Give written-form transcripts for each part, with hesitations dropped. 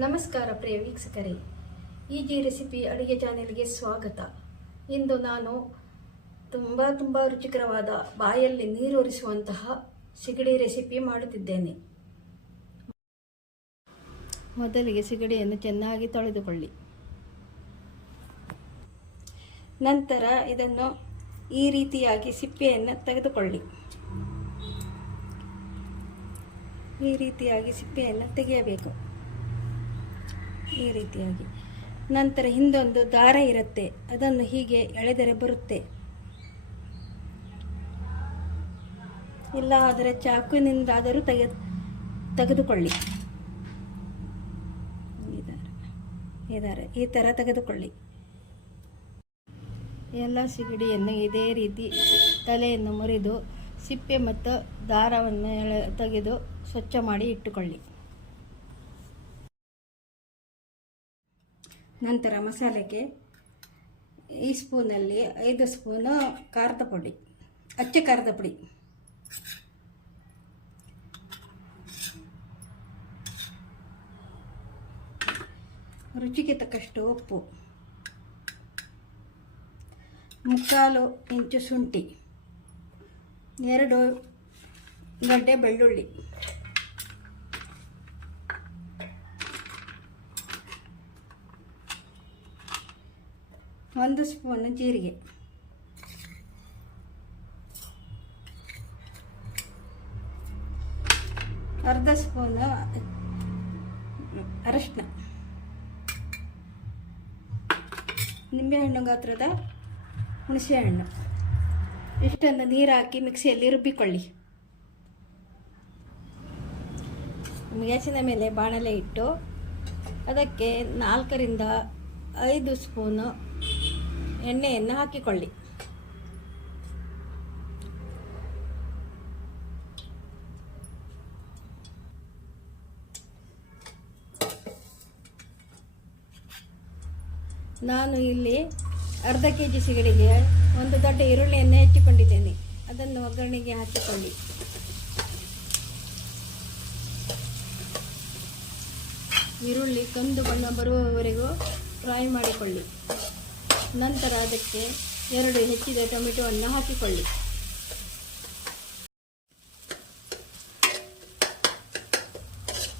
ನಮಸ್ಕಾರ ಪ್ರಿಯ ವೀಕ್ಷಕರೇ, easy recipe ಅಡುಗೆ ಚಾನೆಲ್ಗೆ ಸ್ವಾಗತ. ಇಂದು ನಾನು ತುಂಬ ರುಚಿಕರವಾದ ಬಾಯಲ್ಲಿ ನೀರೂರಿಸುವಂತಹ ಸಿಗಡಿ ರೆಸಿಪಿ ಮಾಡುತ್ತಿದ್ದೇನೆ. ಮೊದಲಿಗೆ ಸಿಗಡಿಯನ್ನು ಚೆನ್ನಾಗಿ ತೊಳೆದುಕೊಳ್ಳಿ. ನಂತರ ಇದನ್ನು ಈ ರೀತಿಯಾಗಿ ಸಿಪ್ಪೆಯನ್ನು ತೆಗೆದುಕೊಳ್ಳಿ. ಈ ರೀತಿಯಾಗಿ ಸಿಪ್ಪೆಯನ್ನು ತೆಗೆಯಬೇಕು. ಈ ರೀತಿಯಾಗಿ ನಂತರ ಹಿಂದೊಂದು ದಾರ ಇರುತ್ತೆ, ಅದನ್ನು ಹೀಗೆ ಎಳೆದರೆ ಬರುತ್ತೆ. ಇಲ್ಲ ಆದರೆ ಚಾಕುವಿನಿಂದಾದರೂ ತೆಗೆದುಕೊಳ್ಳಿ. ಈ ಥರ ತೆಗೆದುಕೊಳ್ಳಿ. ಎಲ್ಲ ಸಿಗಡಿಯನ್ನು ಇದೇ ರೀತಿ ತಲೆಯನ್ನು ಮುರಿದು ಸಿಪ್ಪೆ ಮತ್ತು ದಾರವನ್ನು ತೆಗೆದು ಸ್ವಚ್ಛ ಮಾಡಿ ಇಟ್ಟುಕೊಳ್ಳಿ. ನಂತರ ಮಸಾಲೆಗೆ ಈ ಸ್ಪೂನಲ್ಲಿ 5 ಸ್ಪೂನು ಖಾರದ ಪುಡಿ, ಅಚ್ಚ ಖಾರದ ಪುಡಿ, ರುಚಿಗೆ ತಕ್ಕಷ್ಟು ಉಪ್ಪು, 1/4 ಇಂಚು ಶುಂಠಿ, 2 ಗಡ್ಡೆ ಬೆಳ್ಳುಳ್ಳಿ, 1 ಸ್ಪೂನ್ ಜೀರಿಗೆ, ಅರ್ಧ ಸ್ಪೂನ್ ಅರಶಿನ, ನಿಂಬೆಹಣ್ಣು ಗಾತ್ರದ ಹುಣಸೆಹಣ್ಣು. ಇಷ್ಟನ್ನು ನೀರು ಹಾಕಿ ಮಿಕ್ಸಿಯಲ್ಲಿ ರುಬ್ಬಿಕೊಳ್ಳಿ. ಗ್ಯಾಸಿನ ಮೇಲೆ ಬಾಣಲೆ ಇಟ್ಟು ಅದಕ್ಕೆ 4 ರಿಂದ 5 ಸ್ಪೂನು ಎಣ್ಣೆಯನ್ನು ಹಾಕಿಕೊಳ್ಳಿ. ನಾನು ಇಲ್ಲಿ ಅರ್ಧ ಕೆಜಿ ಸಿಗಡಿಗೆ 1 ದೊಡ್ಡ ಈರುಳ್ಳಿಯನ್ನು ಹೆಚ್ಚಿಕೊಂಡಿದ್ದೇನೆ. ಅದನ್ನು ಒಗ್ಗರಣೆಗೆ ಹಾಕಿಕೊಳ್ಳಿ. ಈರುಳ್ಳಿ ಕಂದು ಬಣ್ಣ ಬರುವವರೆಗೂ ಫ್ರೈ ಮಾಡಿಕೊಳ್ಳಿ. ನಂತರ ಅದಕ್ಕೆ 2 ಹೆಚ್ಚಿದ ಟೊಮೆಟೊವನ್ನು ಹಾಕಿಕೊಳ್ಳಿ.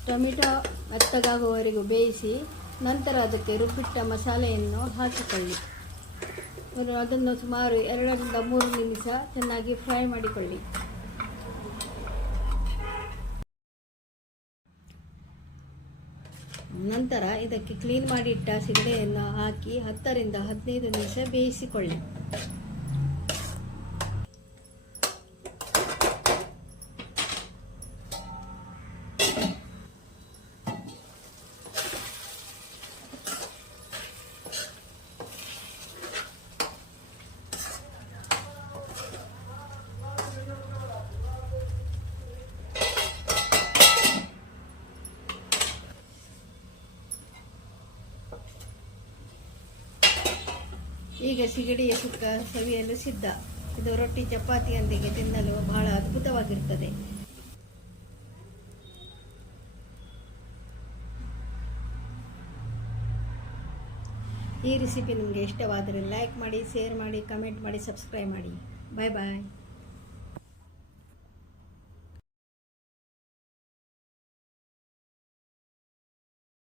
ಟೊಮೆಟೊ ಮೆತ್ತಗಾಗುವವರೆಗೂ ಬೇಯಿಸಿ ನಂತರ ಅದಕ್ಕೆ ರುಬ್ಬಿಟ್ಟ ಮಸಾಲೆಯನ್ನು ಹಾಕಿಕೊಳ್ಳಿ. ಅದನ್ನು ಸುಮಾರು 2 ರಿಂದ 3 ನಿಮಿಷ ಚೆನ್ನಾಗಿ ಫ್ರೈ ಮಾಡಿಕೊಳ್ಳಿ. ನಂತರ ಇದಕ್ಕೆ ಕ್ಲೀನ್ ಮಾಡಿ ಇಟ್ಟ ಸಿಗಡಿಯನ್ನು ಹಾಕಿ 10 ರಿಂದ 15 ನಿಮಿಷ ಬೇಯಿಸಿಕೊಳ್ಳಿ. ಈಗ ಸಿಗಡಿಯ ಸುಕ್ಕ ಸವಿಯಲು ಸಿದ್ಧ. ಇದು ರೊಟ್ಟಿ ಚಪಾತಿಯೊಂದಿಗೆ ತಿನ್ನಲು ಬಹಳ ಅದ್ಭುತವಾಗಿರುತ್ತದೆ. ಈ ರೆಸಿಪಿ ನಿಮಗೆ ಇಷ್ಟವಾದರೆ ಲೈಕ್ ಮಾಡಿ, ಶೇರ್ ಮಾಡಿ, ಕಮೆಂಟ್ ಮಾಡಿ, ಸಬ್ಸ್ಕ್ರೈಬ್ ಮಾಡಿ. ಬಾಯ್ ಬಾಯ್.